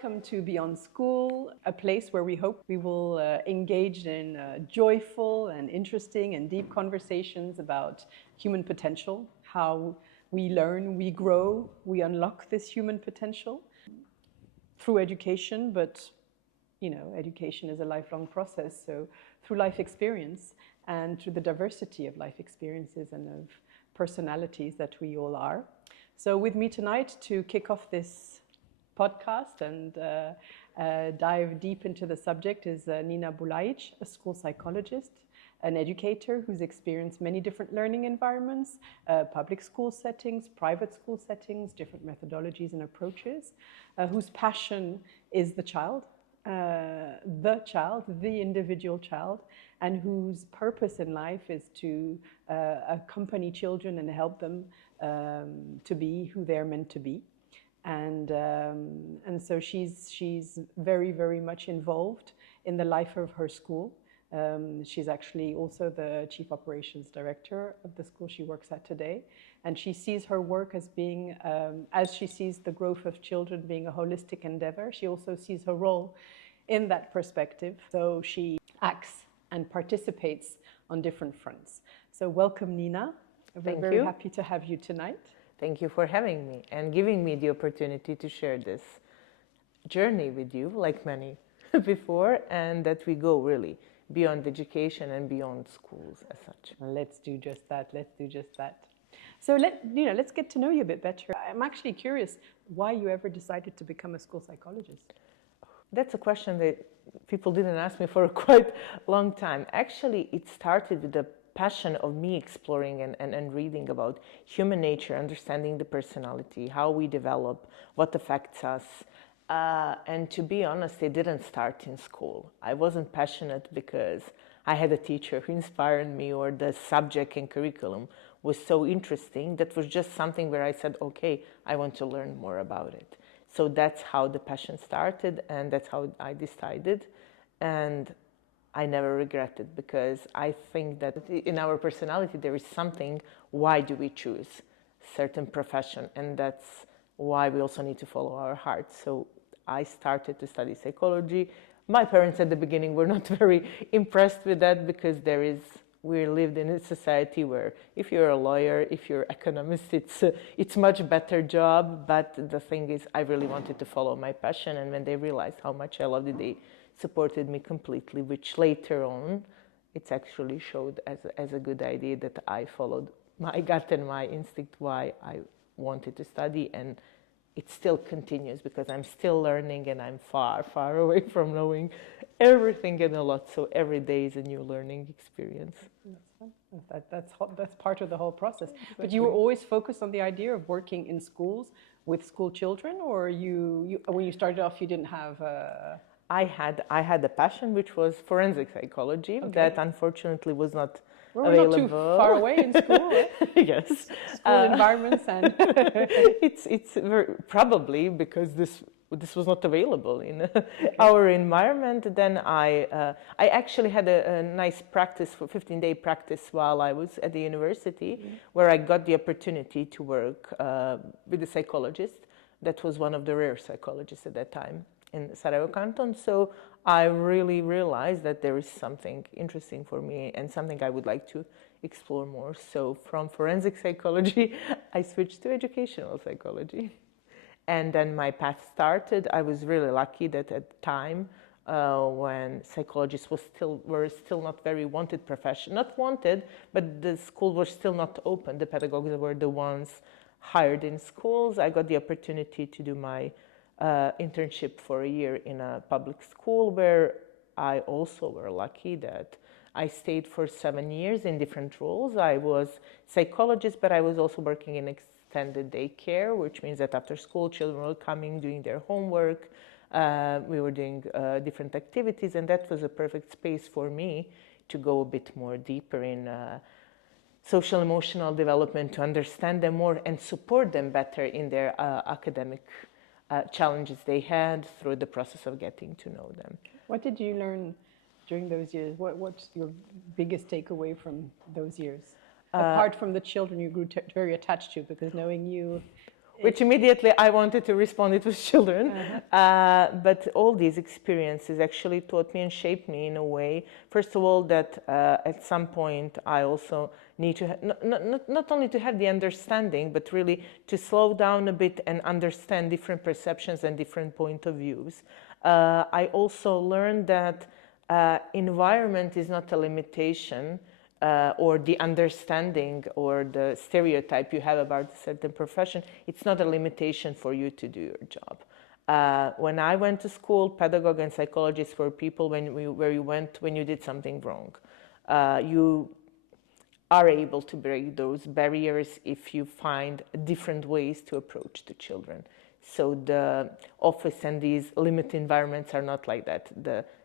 welcome to Beyond School, a place where we hope we will engage in joyful and interesting and deep conversations about human potential, how we learn, we grow, we unlock this human potential through education, but education is a lifelong process, so through life experience and through the diversity of life experiences and of personalities that we all are. So with me tonight to kick off this podcast and dive deep into the subject is Nina Bulajić, a school psychologist, an educator who's experienced many different learning environments, public school settings, private school settings, different methodologies and approaches, whose passion is the child, the individual child, and whose purpose in life is to accompany children and help them to be who they're meant to be. And so she's very, very much involved in the life of her school. She's actually also the Chief Operations Director of the school she works at today. And she sees her work as being, as she sees the growth of children being a holistic endeavor, she also sees her role in that perspective. So she acts and participates on different fronts. So welcome, Nina. We're very happy to have you tonight. Thank you for having me and giving me the opportunity to share this journey with you, like many before, and that we go really beyond education and beyond schools as such. Let's do just that. So let's get to know you a bit better. I'm actually curious why you ever decided to become a school psychologist. That's a question that people didn't ask me for a quite long time. Actually, it started with the passion of me exploring and reading about human nature, understanding the personality, how we develop, what affects us. And to be honest, it didn't start in school. I wasn't passionate because I had a teacher who inspired me or the subject and curriculum was so interesting. That was just something where I said, okay, I want to learn more about it. So that's how the passion started, and that's how I decided. And I never regret it, because I think that in our personality there is something, why do we choose certain profession? And that's why we also need to follow our heart. So I started to study psychology. My parents at the beginning were not very impressed with that, because we lived in a society where if you're a lawyer, if you're an economist, it's much better job. But the thing is, I really wanted to follow my passion, and when they realized how much I loved it, they supported me completely, which later on, it's actually showed as a good idea that I followed my gut and my instinct why I wanted to study, and it still continues because I'm still learning and I'm far, far away from knowing everything and a lot. So every day is a new learning experience. That's fun. That's part of the whole process. But you were always focused on the idea of working in schools with school children, or you when you started off, you didn't have I had a passion, which was forensic psychology, that unfortunately was not available. Not too far away in school. Eh? Yes, school environments, and it's probably because this was not available in our environment. Then I actually had a nice practice for 15-day practice while I was at the university, where I got the opportunity to work with a psychologist that was one of the rare psychologists at that time in Sarajevo Canton. So I really realized that there is something interesting for me and something I would like to explore more. So from forensic psychology, I switched to educational psychology. And then my path started. I was really lucky that at the time when psychologists were still not very wanted profession, not wanted, but the school was still not open. The pedagogues were the ones hired in schools. I got the opportunity to do my internship for a year in a public school, where I also were lucky that I stayed for 7 years in different roles. I was psychologist, but I was also working in extended daycare, which means that after school, children were coming, doing their homework. We were doing different activities, and that was a perfect space for me to go a bit more deeper in social emotional development, to understand them more and support them better in their academic challenges they had through the process of getting to know them. What did you learn during those years? What's your biggest takeaway from those years? Apart from the children you grew very attached to, because knowing you, which immediately I wanted to respond, it was children. But all these experiences actually taught me and shaped me in a way, first of all, that at some point I also need to, not only to have the understanding, but really to slow down a bit and understand different perceptions and different point of views. I also learned that environment is not a limitation, or the understanding or the stereotype you have about a certain profession. It's not a limitation for you to do your job. When I went to school, pedagogue and psychologist were people where you went when you did something wrong. You are able to break those barriers if you find different ways to approach the children. So the office and these limited environments are not like that.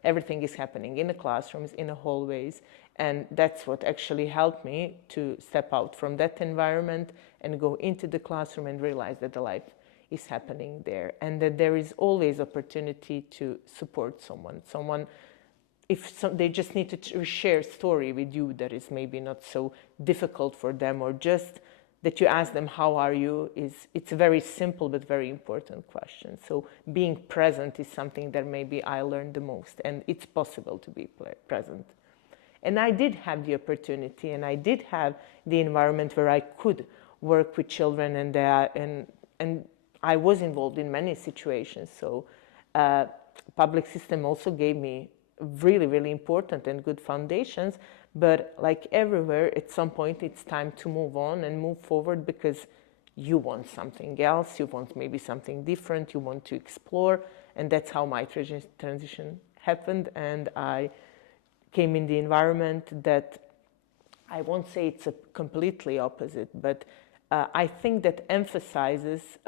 Everything is happening in the classrooms, in the hallways, and that's what actually helped me to step out from that environment and go into the classroom and realize that the life is happening there, and that there is always opportunity to support someone. They just need to share a story with you that is maybe not so difficult for them, or just that you ask them, how are you? It's a very simple but very important question. So being present is something that maybe I learned the most, and it's possible to be present. And I did have the opportunity, and I did have the environment where I could work with children, and I was involved in many situations. So public system also gave me really, really important and good foundations. But like everywhere, at some point, it's time to move on and move forward, because you want something else, you want maybe something different, you want to explore. And that's how my transition happened. And I came in the environment that, I won't say it's a completely opposite, but I think that emphasizes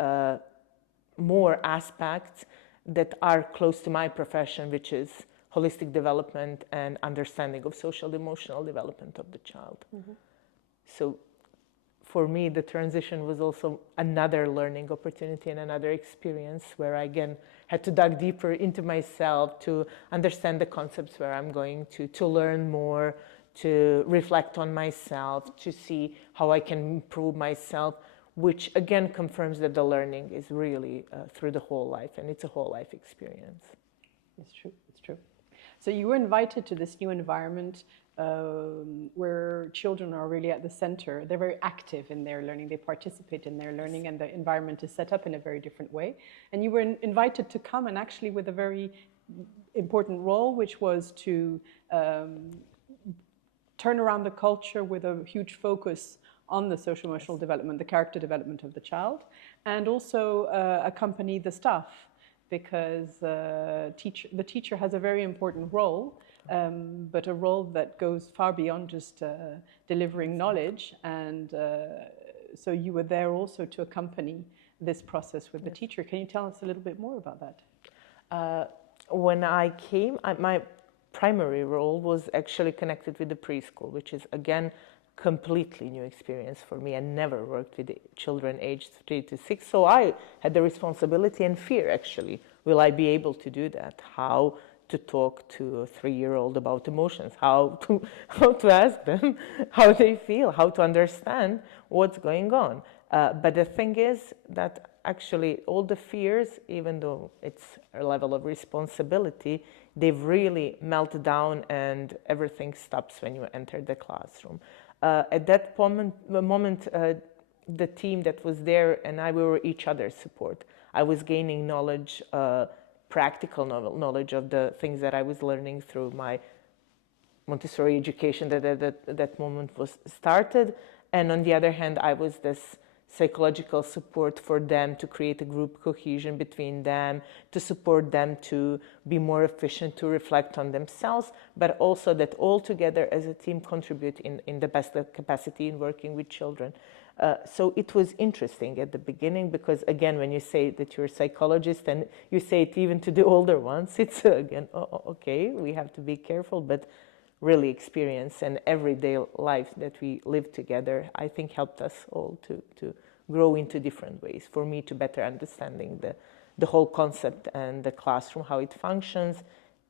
more aspects that are close to my profession, which is holistic development and understanding of social emotional development of the child. Mm-hmm. So for me, the transition was also another learning opportunity and another experience where I again had to dive deeper into myself to understand the concepts where I'm going to learn more, to reflect on myself, to see how I can improve myself, which again confirms that the learning is really through the whole life, and it's a whole life experience. It's true, it's true. So you were invited to this new environment where children are really at the center. They're very active in their learning. They participate in their learning, and the environment is set up in a very different way. And you were invited to come, and actually with a very important role, which was to turn around the culture with a huge focus on the social emotional development, the character development of the child, and also accompany the staff, because the teacher has a very important role, but a role that goes far beyond just delivering knowledge. And so you were there also to accompany this process with the teacher. Can you tell us a little bit more about that? When I came, my primary role was actually connected with the preschool, which is, again, completely new experience for me. I never worked with children aged 3 to 6, so I had the responsibility and fear, actually. Will I be able to do that? How to talk to a 3-year-old about emotions, how to ask them how they feel, how to understand what's going on. But the thing is that actually all the fears, even though it's a level of responsibility, they've really melted down, and everything stops when you enter the classroom. At that moment, the team that was there and I, we were each other's support. I was gaining knowledge, practical knowledge of the things that I was learning through my Montessori education that at that moment was started. And on the other hand, I was this psychological support for them, to create a group cohesion between them, to support them to be more efficient, to reflect on themselves, but also that all together as a team contribute in the best capacity in working with children. So it was interesting at the beginning, because again, when you say that you're a psychologist and you say it even to the older ones, it's again, okay, we have to be careful, but really experience and everyday life that we live together, I think helped us all to grow into different ways. For me, to better understanding the whole concept and the classroom, how it functions,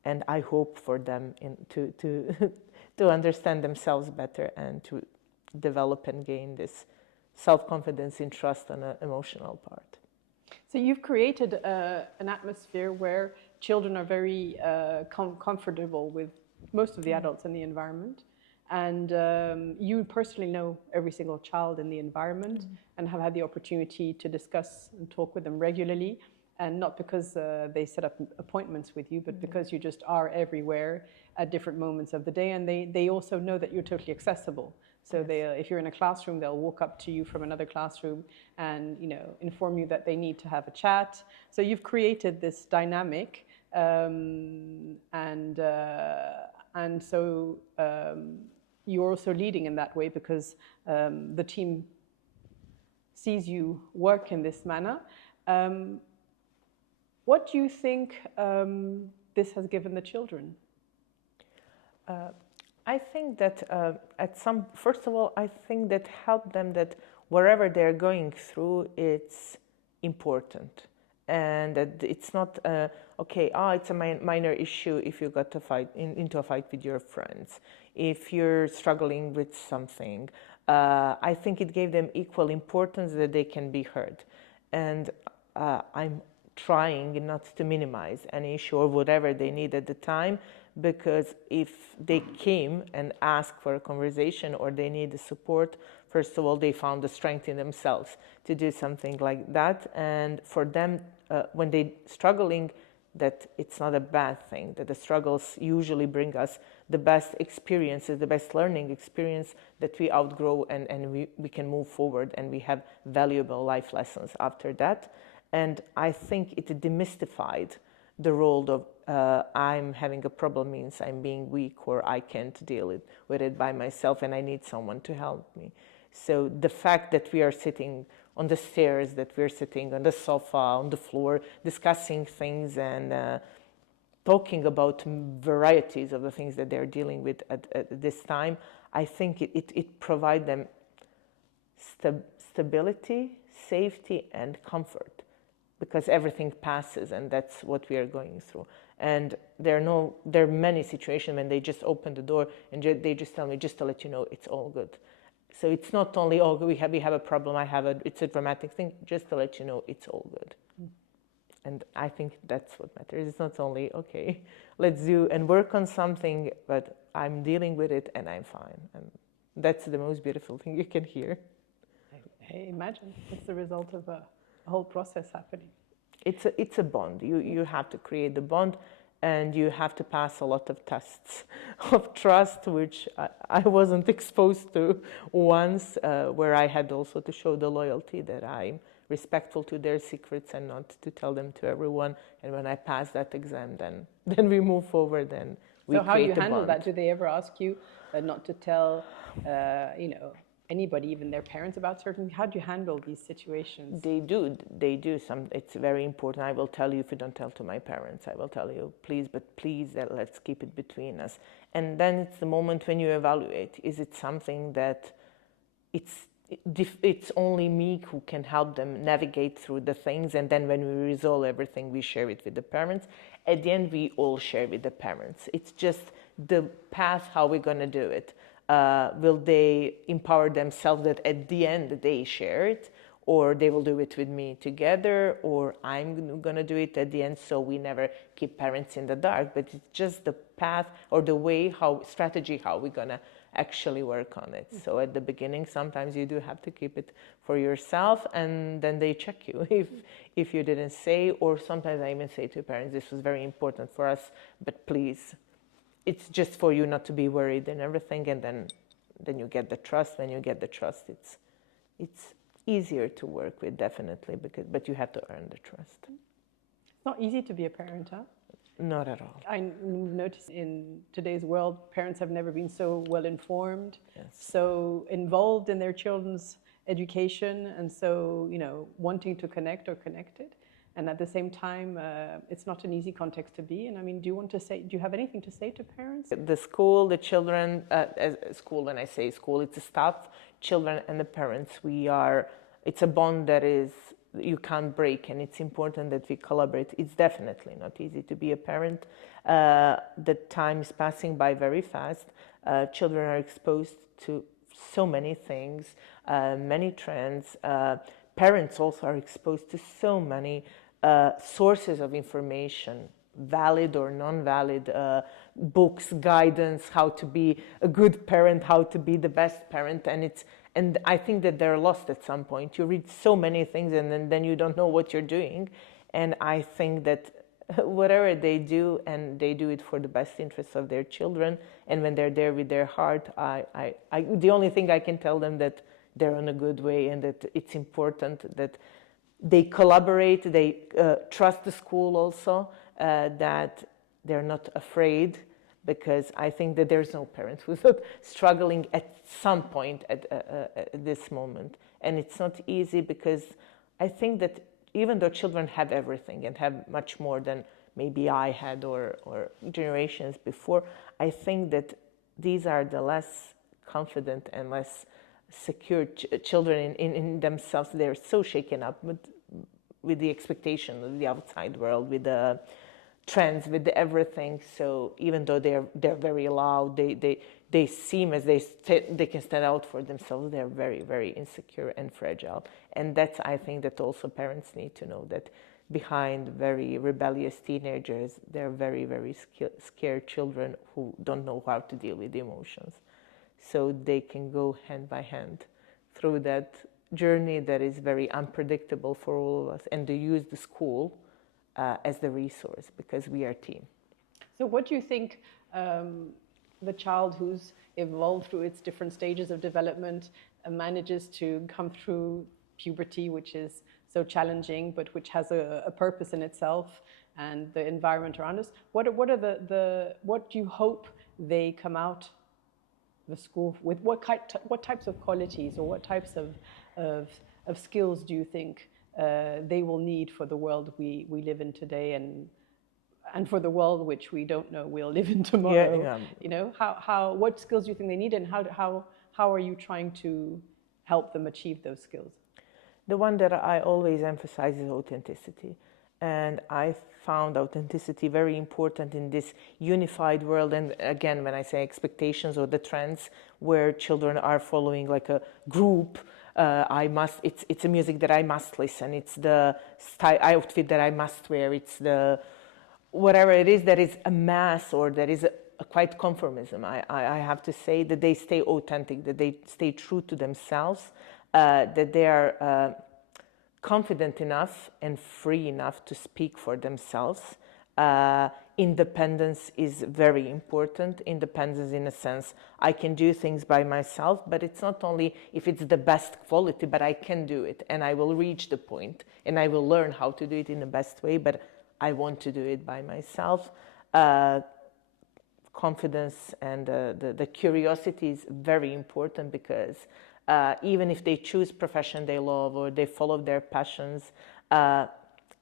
and I hope for them to understand themselves better and to develop and gain this self-confidence in trust and an emotional part. So you've created an atmosphere where children are very comfortable with most of the adults in the environment. And you personally know every single child in the environment and have had the opportunity to discuss and talk with them regularly. And not because they set up appointments with you, but because you just are everywhere at different moments of the day. And they also know that you're totally accessible. So if you're in a classroom, they'll walk up to you from another classroom and inform you that they need to have a chat. So you've created this dynamic, and so you're also leading in that way because the team sees you work in this manner. What do you think this has given the children? I think that first of all, I think that helped them that wherever they're going through, it's important. And that it's not, it's a minor issue if you got into a fight with your friends. If you're struggling with something, I think it gave them equal importance that they can be heard. And I'm trying not to minimize any issue or whatever they need at the time, because if they came and asked for a conversation or they need the support, first of all, they found the strength in themselves to do something like that. And for them, when they're struggling, that it's not a bad thing, that the struggles usually bring us the best experiences, the best learning experience that we outgrow and we can move forward and we have valuable life lessons after that. And I think it demystified the role of I'm having a problem means I'm being weak or I can't deal with it by myself and I need someone to help me. So the fact that we are sitting on the stairs, that we're sitting on the sofa, on the floor, discussing things and talking about varieties of the things that they're dealing with at this time, I think it provides them stability, safety, and comfort. Because everything passes, and that's what we are going through. And there are many situations when they just open the door and they just tell me, just to let you know, it's all good. So it's not only, we have a problem, it's a dramatic thing, just to let you know, it's all good. And I think that's what matters. It's not only, let's do and work on something, but I'm dealing with it and I'm fine. And that's the most beautiful thing you can hear. I imagine it's the result of a whole process happening. It's a bond. You have to create the bond, and you have to pass a lot of tests of trust, which I wasn't exposed to once, where I had also to show the loyalty that I'm respectful to their secrets and not to tell them to everyone. And when I pass that exam, then we move forward and we create a bond. So how do you handle that? Do they ever ask you not to tell, anybody, even their parents, about certain? How do you handle these situations? They do. It's very important. I will tell you if you don't tell to my parents. I will tell you, please, let's keep it between us. And then it's the moment when you evaluate. Is it something that it's only me who can help them navigate through the things, and then when we resolve everything, we share it with the parents. At the end, we all share with the parents. It's just the path, how we're going to do it. Will they empower themselves that at the end they share it, or they will do it with me together, or I'm going to do it at the end, so we never keep parents in the dark. But it's just the path or the way, how we're going to actually work on it. So at the beginning, sometimes you do have to keep it for yourself, and then they check you if you didn't say, or sometimes I even say to parents, this was very important for us, but please, it's just for you not to be worried and everything, and then you get the trust. When you get the trust, it's easier to work with, definitely, but you have to earn the trust. It's not easy to be a parent, huh? Not at all. I notice in today's world, parents have never been so well informed, so involved in their children's education, and so wanting to connect or connected. And at the same time, it's not an easy context to be in. I mean, do you have anything to say to parents? The school, the children, school, when I say school, it's the staff, children, and the parents. It's a bond that you can't break, and it's important that we collaborate. It's definitely not easy to be a parent. The time is passing by very fast. Children are exposed to so many things, many trends. Parents also are exposed to so many sources of information, valid or non-valid, books, guidance, how to be a good parent, how to be the best parent, and I think that they're lost at some point. You read so many things and then you don't know what you're doing. And I think that whatever they do, and they do it for the best interests of their children, and when they're there with their heart, the only thing I can tell them that they're on a good way, and that it's important that they collaborate, they trust the school also, that they're not afraid, because I think that there's no parent who's not struggling at some point at this moment. And it's not easy, because I think that even though children have everything and have much more than maybe I had or generations before, I think that these are the less confident and less secure children in themselves. They're so shaken up with the expectation of the outside world, with the trends, with everything. So even though they're very loud, they seem as they can stand out for themselves, they're very, very insecure and fragile. And that's, I think, that also parents need to know, that behind very rebellious teenagers, they're very, very scared children who don't know how to deal with emotions. So they can go hand by hand through that journey that is very unpredictable for all of us, and to use the school as the resource, because we are a team. So what do you think the child who's evolved through its different stages of development manages to come through puberty, which is so challenging, but which has a purpose in itself, and the environment around us? What do you hope they come out the school with? What types of qualities, or what types of skills do you think they will need for the world we live in today, and for the world which we don't know we'll live in tomorrow? Yeah. You know, what skills do you think they need, and how are you trying to help them achieve those skills? The one that I always emphasize is authenticity. And I found authenticity very important in this unified world. And again, when I say expectations or the trends where children are following like a group, it's a music that I must listen, it's the style outfit that I must wear, it's the whatever it is that is a mass, or that is a quite conformism. I have to say that they stay authentic, that they stay true to themselves, that they are confident enough and free enough to speak for themselves. Independence is very important. Independence in a sense, I can do things by myself, but it's not only if it's the best quality, but I can do it, and I will reach the point, and I will learn how to do it in the best way, but I want to do it by myself. Confidence and the curiosity is very important, because even if they choose profession they love, or they follow their passions,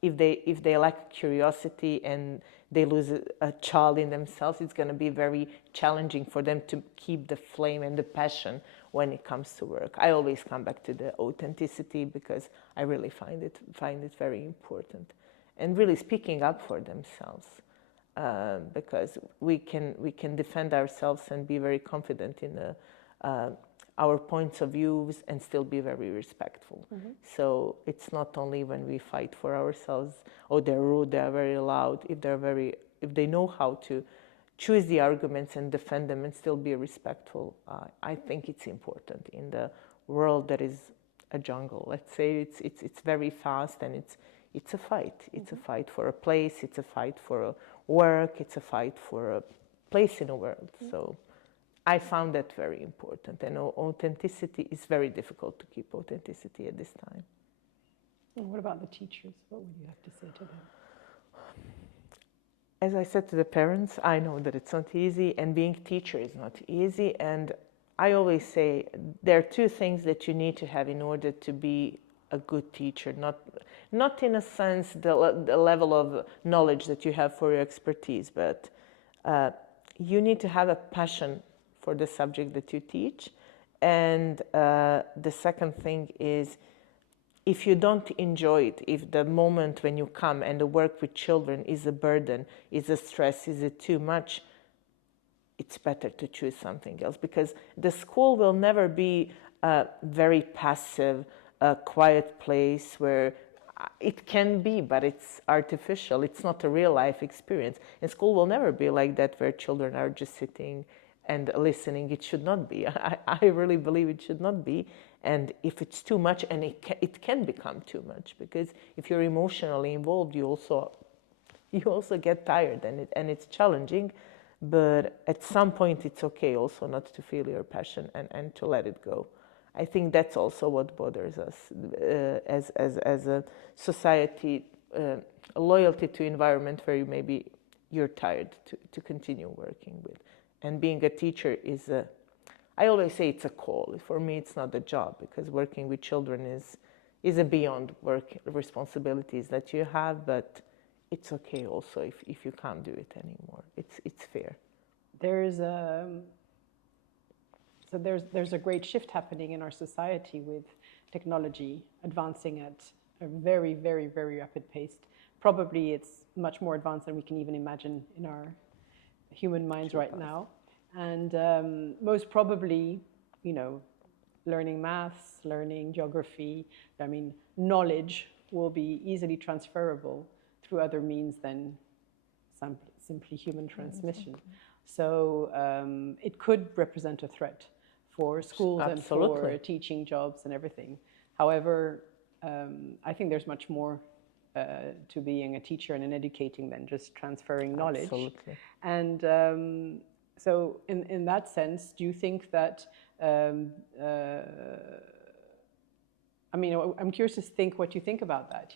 if they lack curiosity and they lose a child in themselves, it's going to be very challenging for them to keep the flame and the passion when it comes to work. I always come back to the authenticity, because I really find it very important, and really speaking up for themselves, because we can defend ourselves and be very confident in our points of views and still be very respectful. Mm-hmm. So it's not only when we fight for ourselves, oh, they're rude, they're very loud. If they know how to choose the arguments and defend them and still be respectful, I think it's important in the world that is a jungle. Let's say it's very fast, and it's a fight. It's a fight for a place. It's a fight for a work. It's a fight for a place in the world. Mm-hmm. So I found that very important, and authenticity is very difficult to keep authenticity at this time. And what about the teachers? What would you have to say to them? As I said to the parents, I know that it's not easy, and being a teacher is not easy. And I always say there are two things that you need to have in order to be a good teacher. Not in a sense the level of knowledge that you have for your expertise, but you need to have a passion for the subject that you teach. And the second thing is, if you don't enjoy it, if the moment when you come and the work with children is a burden, is a stress, is it too much, it's better to choose something else, because the school will never be a very passive, quiet place where it can be, but it's artificial. It's not a real life experience. And school will never be like that, where children are just sitting and listening. It should not be. I really believe it should not be. And if it's too much, and it can become too much, because if you're emotionally involved, you also get tired, and it's challenging. But at some point, it's okay also not to feel your passion and to let it go. I think that's also what bothers us as a society, loyalty to environment where maybe you're tired to continue working with. And being a teacher I always say it's a call. For me, it's not a job, because working with children is a beyond work responsibilities that you have, but it's okay also if you can't do it anymore. It's fair. There's a great shift happening in our society with technology advancing at a very, very, very rapid pace. Probably it's much more advanced than we can even imagine in our human minds right now. And most probably, learning maths, learning geography, knowledge will be easily transferable through other means than simply human transmission. So it could represent a threat for schools and for teaching jobs and everything. However, I think there's much more to being a teacher and educating than just transferring knowledge. Absolutely. And so in that sense, do you think that, I'm curious to think what you think about that.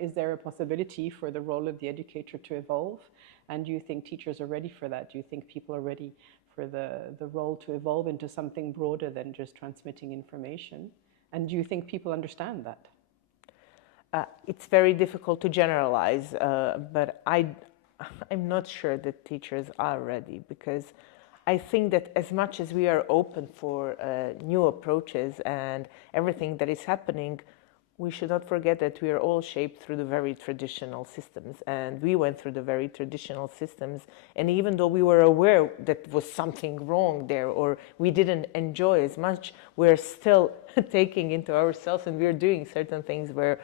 Is there a possibility for the role of the educator to evolve? And do you think teachers are ready for that? Do you think people are ready for the role to evolve into something broader than just transmitting information? And do you think people understand that? It's very difficult to generalize, but I'm not sure that teachers are ready, because I think that as much as we are open for new approaches and everything that is happening, we should not forget that we are all shaped through the very traditional systems, and we went through the very traditional systems. And even though we were aware that was something wrong there, or we didn't enjoy as much, we're still taking into ourselves, and we're doing certain things where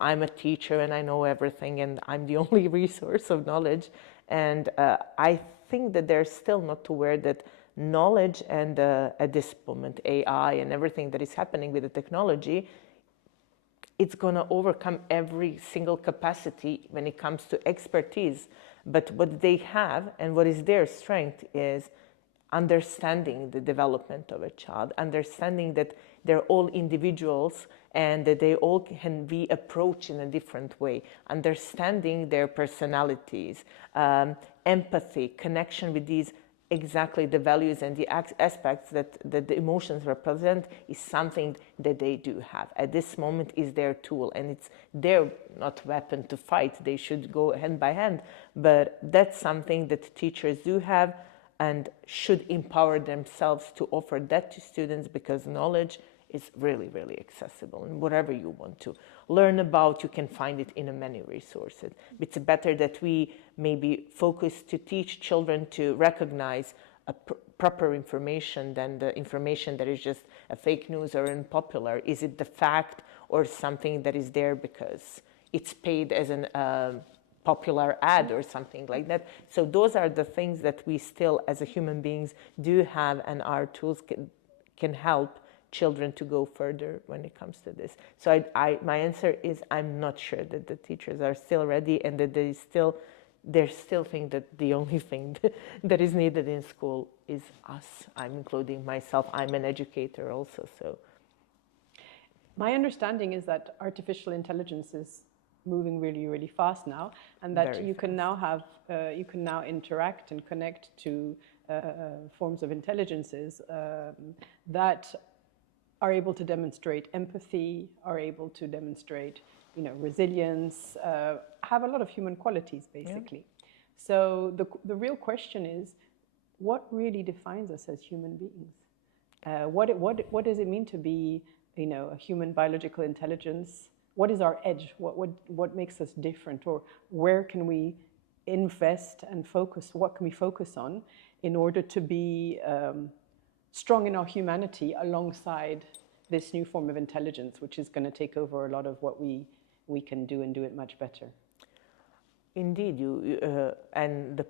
I'm a teacher and I know everything and I'm the only resource of knowledge. And I think that they're still not aware that knowledge and at this moment AI and everything that is happening with the technology, it's going to overcome every single capacity when it comes to expertise. But what they have and what is their strength is understanding the development of a child, understanding that they're all individuals and that they all can be approached in a different way, understanding their personalities, empathy, connection with these exactly the values and the aspects that the emotions represent is something that they do have. At this moment is their tool, and it's their not weapon to fight. They should go hand by hand, but that's something that teachers do have and should empower themselves to offer that to students, because knowledge is really, really accessible. And whatever you want to learn about, you can find it in many resources. It's better that we maybe focus to teach children to recognize a proper information than the information that is just a fake news or unpopular. Is it the fact or something that is there because it's paid as an popular ad or something like that? So those are the things that we still, as a human beings, do have, and our tools can help children to go further when it comes to this. So my answer is I'm not sure that the teachers are still ready, and that they still think that the only thing that is needed in school is us. I'm including myself. I'm an educator also. So my understanding is that artificial intelligence is moving really, really fast now, and that you can now interact and connect to forms of intelligences that are able to demonstrate empathy, are able to demonstrate, resilience, have a lot of human qualities, basically. Yeah. So the real question is, what really defines us as human beings? What does it mean to be, a human biological intelligence? What is our edge? What makes us different? Or where can we invest and focus? What can we focus on in order to be strong in our humanity alongside this new form of intelligence, which is going to take over a lot of what we can do and do it much better. Indeed, and the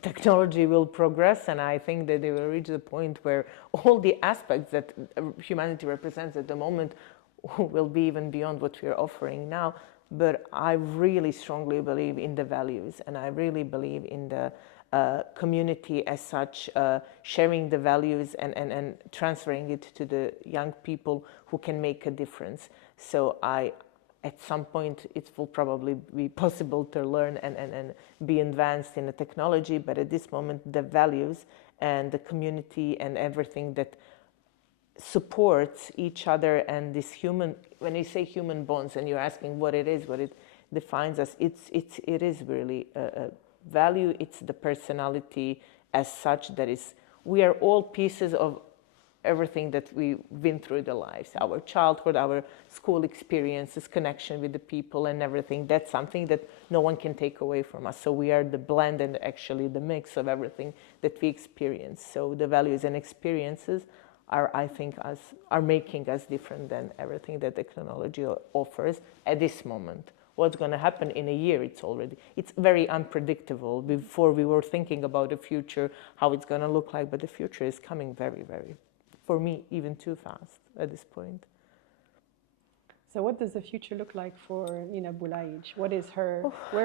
technology will progress, and I think that they will reach the point where all the aspects that humanity represents at the moment will be even beyond what we are offering now. But I really strongly believe in the values, and I really believe in the community as such, sharing the values and transferring it to the young people who can make a difference. So at some point, it will probably be possible to learn and be advanced in the technology, but at this moment, the values and the community and everything that supports each other and this human, when you say human bonds and you're asking what it is, what it defines us, it is really a value. It's the personality as such that is, we are all pieces of everything that we've been through the lives, our childhood, our school experiences, connection with the people and everything. That's something that no one can take away from us. So we are the blend and actually the mix of everything that we experience. So the values and experiences are, I think, are making us different than everything that technology offers at this moment. What's going to happen in a year, it's very unpredictable. Before we were thinking about the future, how it's going to look like, but the future is coming very, very, for me, even too fast at this point. So what does the future look like for Nina Bulajić? Where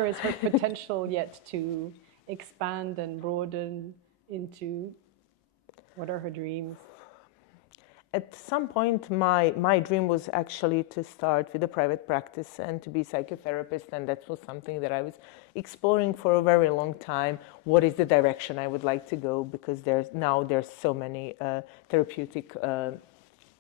is her potential yet to expand and broaden into? What are her dreams? At some point, my dream was actually to start with a private practice and to be a psychotherapist, and that was something that I was exploring for a very long time. What is the direction I would like to go? Because there's so many therapeutic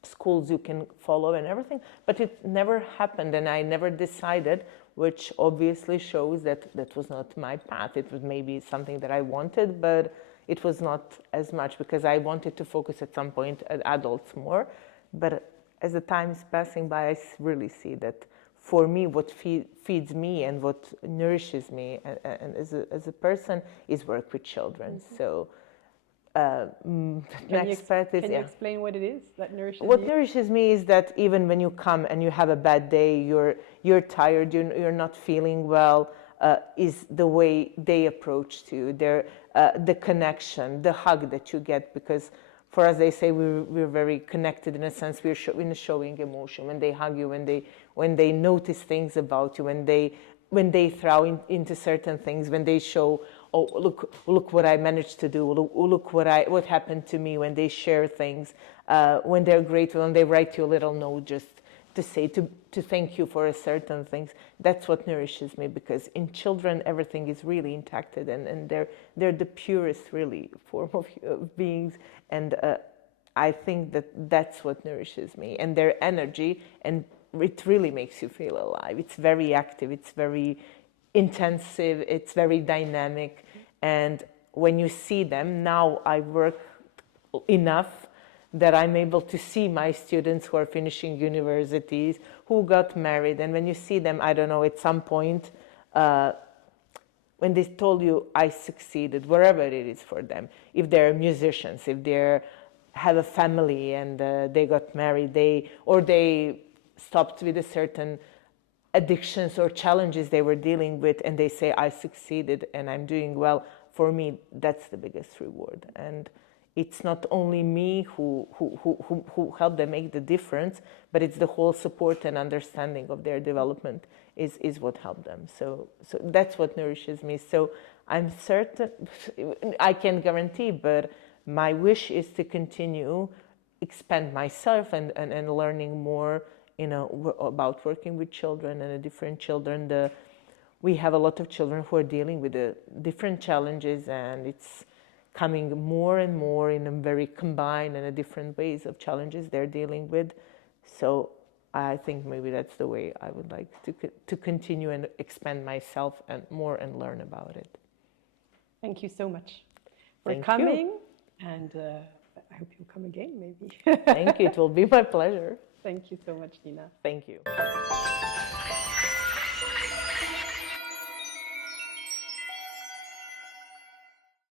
schools you can follow and everything, but it never happened, and I never decided, which obviously shows that that was not my path. It was maybe something that I wanted, but it was not as much because I wanted to focus at some point at adults more. But as the time is passing by, I really see that for me, what feeds me and what nourishes me and as a person is work with children. Mm-hmm. So Can you explain what it is that nourishes you? What nourishes me is that even when you come and you have a bad day, you're tired, you're not feeling well, is the way they approach you, the connection, the hug that you get, because for us, they say we're very connected in a sense. We're showing emotion when they hug you, when they notice things about you, when they throw into certain things, when they show, oh look what I managed to do, look what happened to me, when they share things, when they're grateful, when they write you a little note just to say to thank you for a certain things. That's what nourishes me, because in children everything is really intact and they're the purest really form of beings, and I think that's what nourishes me, and their energy, and it really makes you feel alive. It's very active, it's very intensive, it's very dynamic, and when you see them, now I work enough that I'm able to see my students who are finishing universities, who got married, and when you see them, I don't know, at some point, when they told you, I succeeded, wherever it is for them, if they're musicians, if they have a family and they got married, they stopped with a certain addictions or challenges they were dealing with, and they say, I succeeded and I'm doing well, for me, that's the biggest reward. And it's not only me who helped them make the difference, but it's the whole support and understanding of their development is what helped them. So that's what nourishes me. So I'm certain, I can't guarantee, but my wish is to continue, expand myself and learning more, about working with children and different children. We have a lot of children who are dealing with different challenges, and it's coming more and more in a very combined and different ways of challenges they're dealing with. So I think maybe that's the way I would like to continue and expand myself and more and learn about it. Thank you so much for coming, and I hope you'll come again maybe. Thank you, it will be my pleasure. Thank you so much, Nina. Thank you.